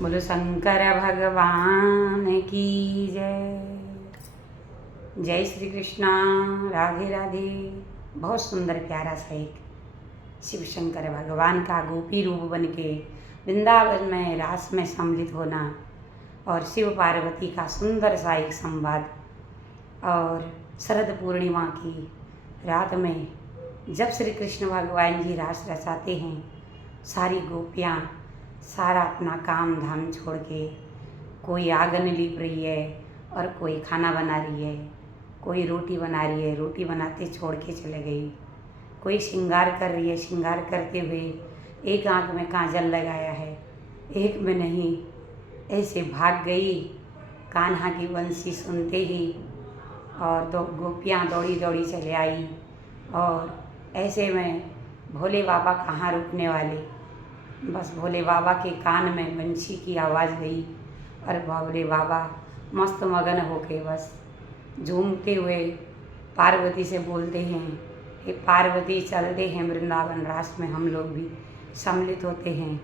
बोलो शंकर भगवान की जय। जय श्री कृष्णा, राधे राधे। बहुत सुंदर प्यारा सा एक शिव शंकर भगवान का गोपी रूप बन के वृंदावन में रास में सम्मिलित होना और शिव पार्वती का सुंदर सा एक संवाद। और शरद पूर्णिमा की रात में जब श्री कृष्ण भगवान जी रास रचाते हैं, सारी गोपियाँ सारा अपना काम धाम छोड़ के, कोई आंगन लीप रही है और कोई खाना बना रही है, कोई रोटी बना रही है, रोटी बनाते छोड़ के चले गई, कोई श्रृंगार कर रही है, श्रृंगार करते हुए एक आंख में काजल लगाया है, एक में नहीं, ऐसे भाग गई कान्हा की बंसी सुनते ही। और दो गोपियाँ दौड़ी दौड़ी चले आई और ऐसे में भोले बाबा कहाँ रुकने वाले, बस भोले बाबा के कान में बंसी की आवाज़ गई और भोले बाबा मस्त मगन होके बस झूमते हुए पार्वती से बोलते हैं, हे पार्वती चलते हैं वृंदावन रास में, हम लोग भी सम्मिलित होते हैं।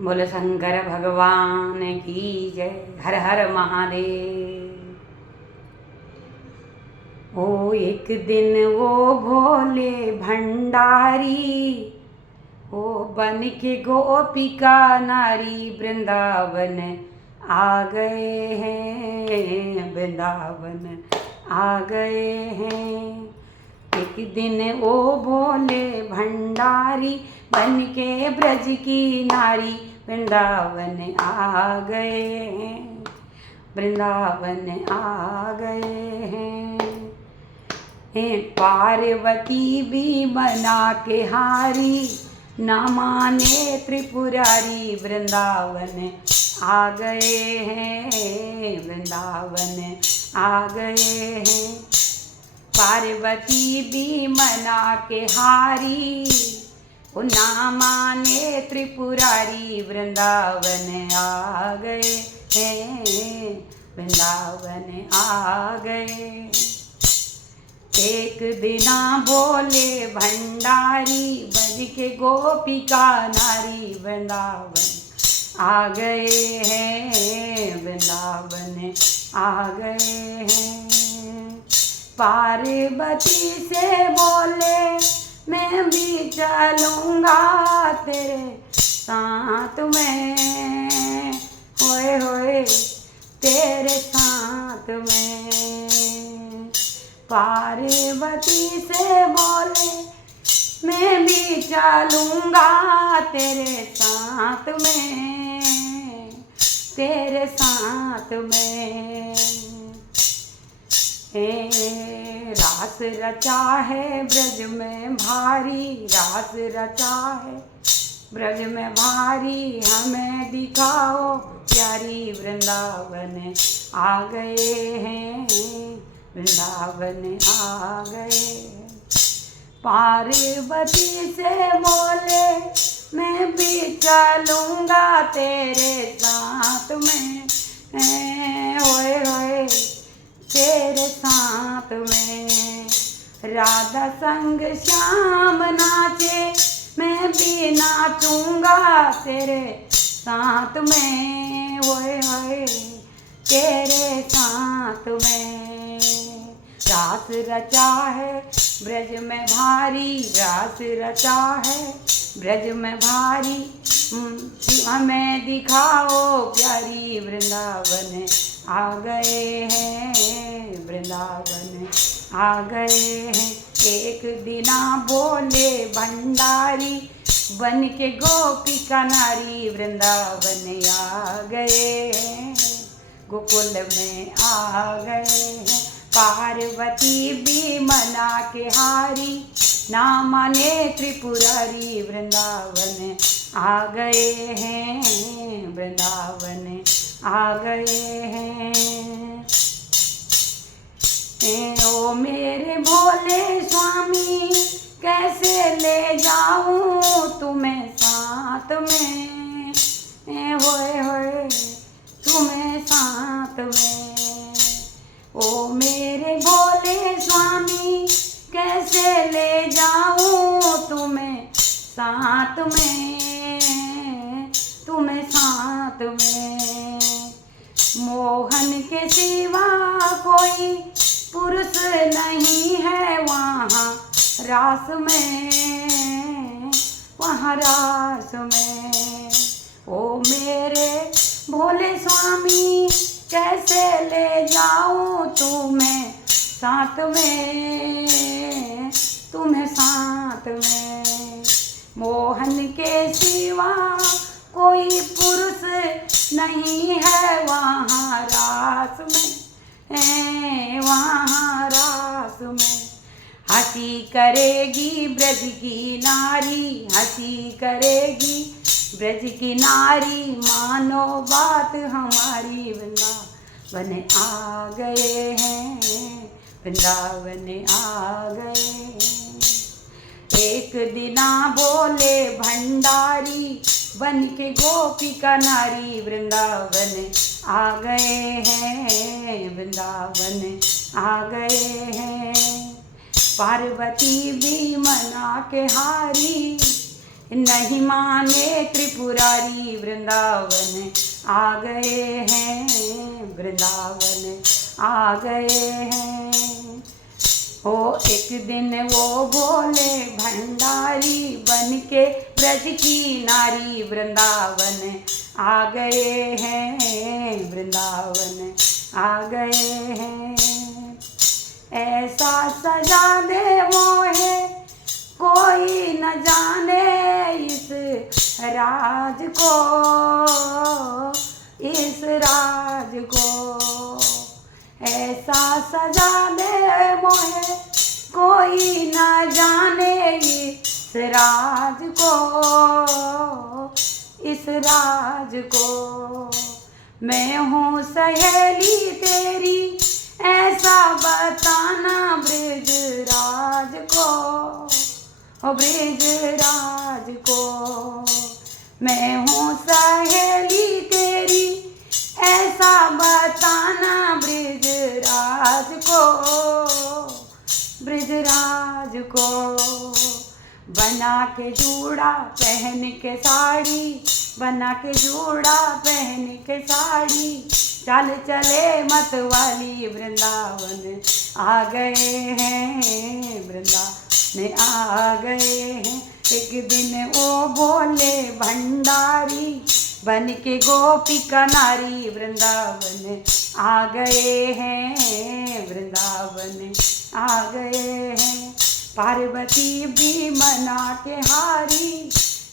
बोले शंकर भगवान की जय। हर हर महादेव। ओ एक दिन वो भोले भंडारी, ओ बन के गोपिका नारी वृंदावन आ गए हैं, वृंदावन आ गए हैं। एक दिन ओ भोले भंडारी बन के ब्रज की नारी वृंदावन आ गए हैं, वृंदावन आ गए हैं। पार्वती भी बना के हारी, न माने त्रिपुरारी वृंदावन आ गए हैं, वृंदावन आ गए हैं। पार्वती भी मना के हारी, वो ना माने त्रिपुरारी वृंदावन आ गए हैं, वृंदावन आ गए। एक दिना भोले भंडारी बन के गोपिका नारी वृंदावन आ गए हैं, वृंदावन आ गए हैं। पार्वती से बोले मैं भी चलूँगा तेरे साथ में, होए होए तेरे साथ में। पार्वती से बोले मैं भी चलूँगा तेरे साथ में, तेरे साथ में। रास रचा है ब्रज में भारी, रास रचा है ब्रज में भारी, हमें दिखाओ प्यारी वृंदावन आ गए हैं, वृंदावन आ गए। पार्वती से बोले मैं भी चलूँगा तेरे साथ में, होए होए तेरे साथ में। राधा संग श्याम नाचे मैं भी नाचूँगा तेरे साथ में, होए होए तेरे साथ में। रास रचा है ब्रज में भारी, रास रचा है ब्रज में भारी, हमें दिखाओ प्यारी वृंदावन आ गए हैं, वृंदावन आ गए हैं। एक दिना बोले भंडारी बन के गोपिका नारी वृंदावन आ गए हैं, गोकुल में आ गए हैं। पार्वती भी मना के हारी, ना माने त्रिपुरारी वृंदावन आ गए हैं, वृंदावन आ गए हैं। ओ मेरे भोले स्वामी कैसे ले जाऊं तुम्हें साथ में, होए होए तुम्हें साथ में। ओ मेरे भोले स्वामी कैसे ले जाऊं तुम्हें साथ में, रास में, वहाँ रास में। ओ मेरे भोले स्वामी कैसे ले जाऊं तुम्हें साथ में, तुम्हें साथ में। मोहन के सिवा कोई पुरुष नहीं है वहाँ रास में, वहाँ रास में। हंसी करेगी ब्रज की नारी, हंसी करेगी ब्रज की नारी, मानो बात हमारी। वृंदावन आ गए हैं, वृंदावन आ गए हैं। एक दिना बोले भंडारी बन के गोपिका नारी, वृंदावन आ गए हैं, वृंदावन आ गए हैं। पार्वती भी मना के हारी, नहीं माने त्रिपुरारी, वृंदावन आ गए हैं, वृंदावन आ गए हैं। ओ एक दिन वो बोले भंडारी बन के ब्रज की नारी, वृंदावन आ गए हैं, वृंदावन आ गए हैं। ऐसा सजा दे मोहे कोई न जाने इस राज को, इस राज को। ऐसा सजा दे मोहे कोई न जाने इस राज को, इस राज को। मैं हूँ सहेली तेरी ऐसा बताना ब्रजराज को, ओ ब्रजराज को। मैं हूँ सहेली तेरी ऐसा बताना ब्रजराज को, ब्रजराज को। बना के जूड़ा पहन के साड़ी, बना के जूड़ा पहन के साड़ी, चल चले मत वाली, वृंदावन आ गए हैं, वृंदावन आ गए हैं। एक दिन वो बोले भंडारी बन के गोपिका नारी, वृंदावन आ गए हैं, वृंदावन आ गए हैं। पार्वती भी मना के हारी,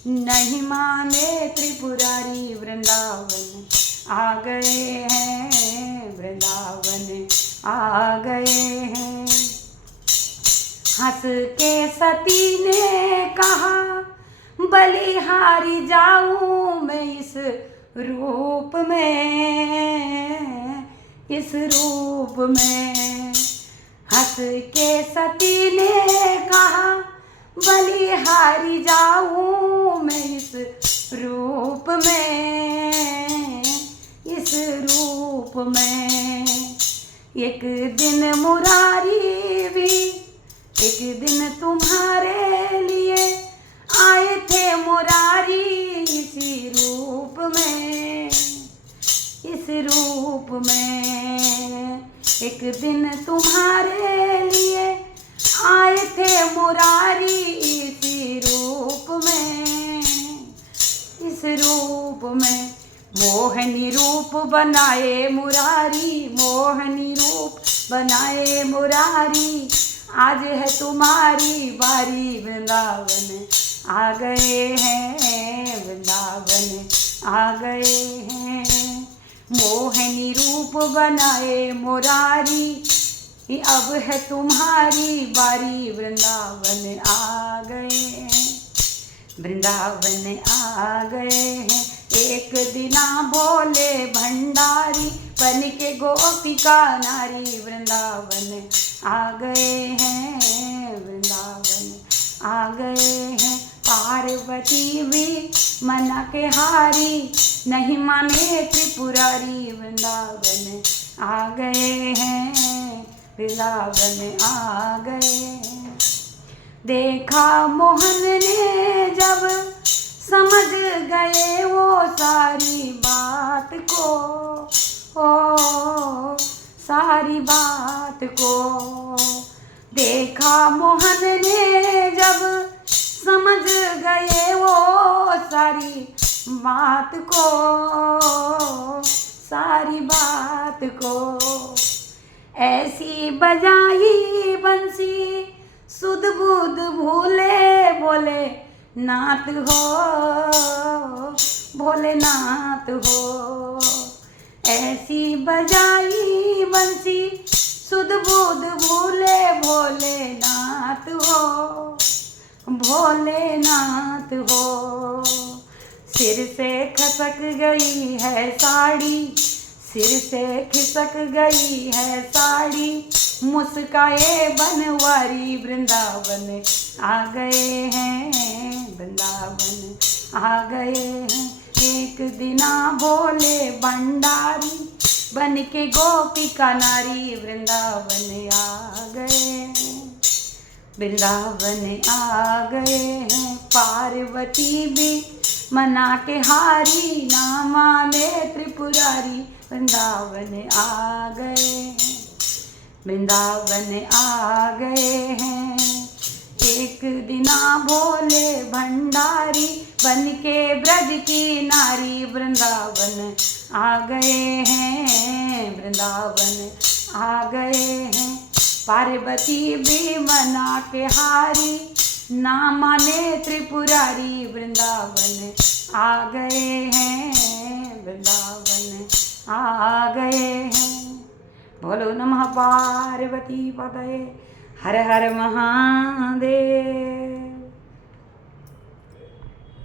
नहीं माने त्रिपुरारी, वृंदावन आ गए हैं, वृंदावन आ गए हैं। हंस के सती ने कहा बलिहारी जाऊं मैं इस रूप में, इस रूप में। हंस के सती ने कहा बलिहारी जाऊं मैं इस रूप में, इस रूप में। एक दिन मुरारी भी, एक दिन तुम्हारे लिए आए थे मुरारी इसी रूप में, इस रूप में। एक दिन तुम्हारे लिए आए थे मुरारी इसी रूप में, इस रूप में। मोहनी रूप बनाए मुरारी, मोहनी रूप बनाए मुरारी। आज है तुम्हारी बारी, वृंदावन आ गए हैं, वृंदावन आ गए हैं। मोहनी रूप बनाए मुरारी, अब है तुम्हारी बारी, वृंदावन आ गए हैं, वृंदावन आ गए हैं। एक दिना बोले भंडारी बन के गोपिका नारी, वृंदावन आ गए हैं, वृंदावन आ गए हैं। पार्वती भी मना के हारी, नहीं माने त्रिपुरारी, वृंदावन आ गए हैं, वृंदावन आ गए हैं। देखा मोहन ने जब समझ गए वो सारी बात को, ओ सारी बात को। देखा मोहन ने जब समझ गए वो सारी बात को, सारी बात को। ऐसी बजाई बंसी सुध बुध भूले बोले नाथ हो, भोलेनाथ हो। ऐसी बजाई बंसी सुध बुध भूले भोलेनाथ हो, भोलेनाथ हो। सिर से खसक गई है साड़ी, सिर से खिसक गई है साड़ी, मुस्काए बनवारी वृंदावन आ गए हैं, वृंदावन आ गए हैं। एक दिना भोले भंडारी बन के गोपिका नारी वृंदावन आ गए हैं, वृंदावन आ गए हैं। पार्वती भी मना के हारी, ना माने त्रिपुरारी वृंदावन आ गए हैं, वृंदावन आ गए हैं। एक दिना भोले भंडारी बन के ब्रज की नारी वृंदावन आ गए हैं, वृंदावन आ गए हैं। पार्वती भी मना के हारी, ना माने त्रिपुरारी वृंदावन आ गए हैं, वृंदावन आ गए हैं। बोलो नमः पार्वती पतये, हर हर महादेव।